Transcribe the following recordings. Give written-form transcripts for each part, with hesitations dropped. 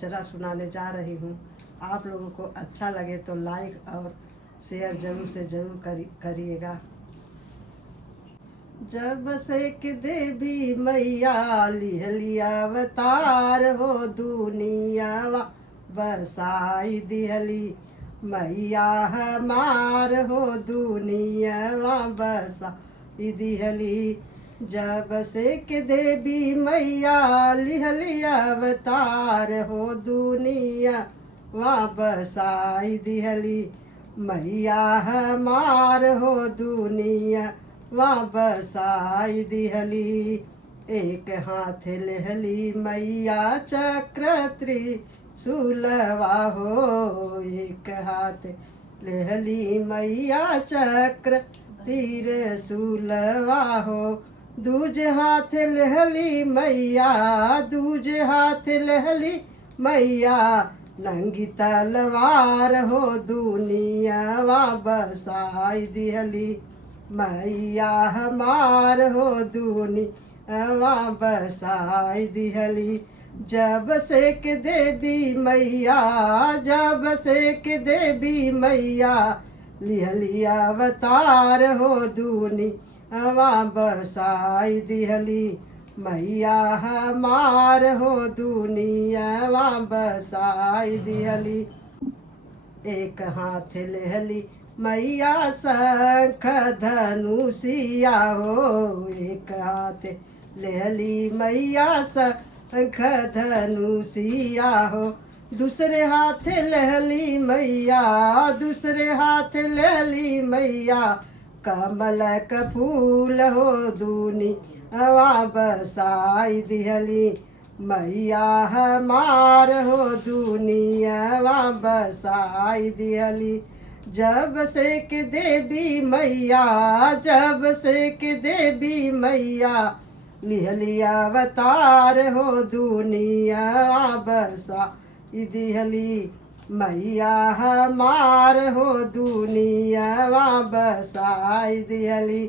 पचरा सुनाने जा रही हूँ। आप लोगों को अच्छा लगे तो लाइक और शेयर जरूर से जरूर करिएगा। जब से कि देवी मैया लिहलिया अवतार हो दुनिया बसाई दिहली मैया हमार हो दुनिया बसाई दिहली। जब से कि देवी मैया लिहलिया अवतार हो दुनिया बसाई दिहली मैया हमार हो दुनिया बसाई दिहली। एक हाथ लेहली मैया चक्र त्रिशूलवा हो, एक हाथ लेहली मैया चक्र त्रिशूलवा हो। दूजे हाथ लेहली मैया, दूजे हाथ लेहली मैया नंगी तलवार हो दुनिया बसाई दिहली मैया हमार हो दुनिया बसाई दिहली। जब से कि देवी मैया, जब से कि देवी मैया लिहलिया अवतार हो दुनिया बसाई दिहली मैया हमार हो दुनिया बसाई दिहली। एक हाथ लेहली मैया शंख धनुषिया हो, एक हाथ लेहली मैया शंख धनुषिया हो। दूसरे हाथ लेहली मैया, दूसरे हाथ लेहली मैया कमल का फूल हो दुनिया बसाई दिहली मैया हमार हो दुनिया बसाई दिहली। जब से कि देवी मैया, जब से कि देवी मैया लिहलिया अवतार हो दुनिया बसाई दिहली मैया हमार हो दुनिया बसाई दिहली।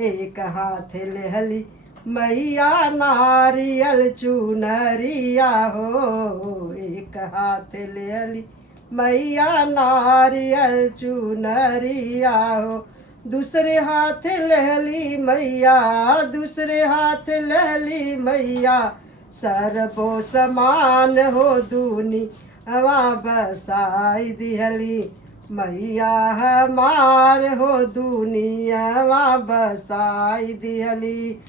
एक हाथ लेहली मैया नारियल चुनरिया हो, एक हाथ लेहली मैया नारियल चुनरिया हो। दूसरे हाथ लेहली मैया, दूसरे हाथ लेहली मैया सर्वो समान हो दुनिया बसाई दिहली मैया हमार हो दुनिया बसाई दिहली।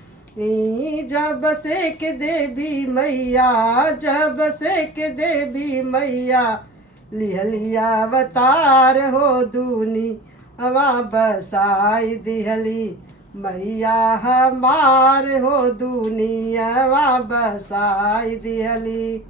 जब से कि देवी मैया, जब से कि देवी मैया लिहलिया अवतार हो दुनिया बसाई दिहली मैया हमार हो दुनिया बसाई दिहली।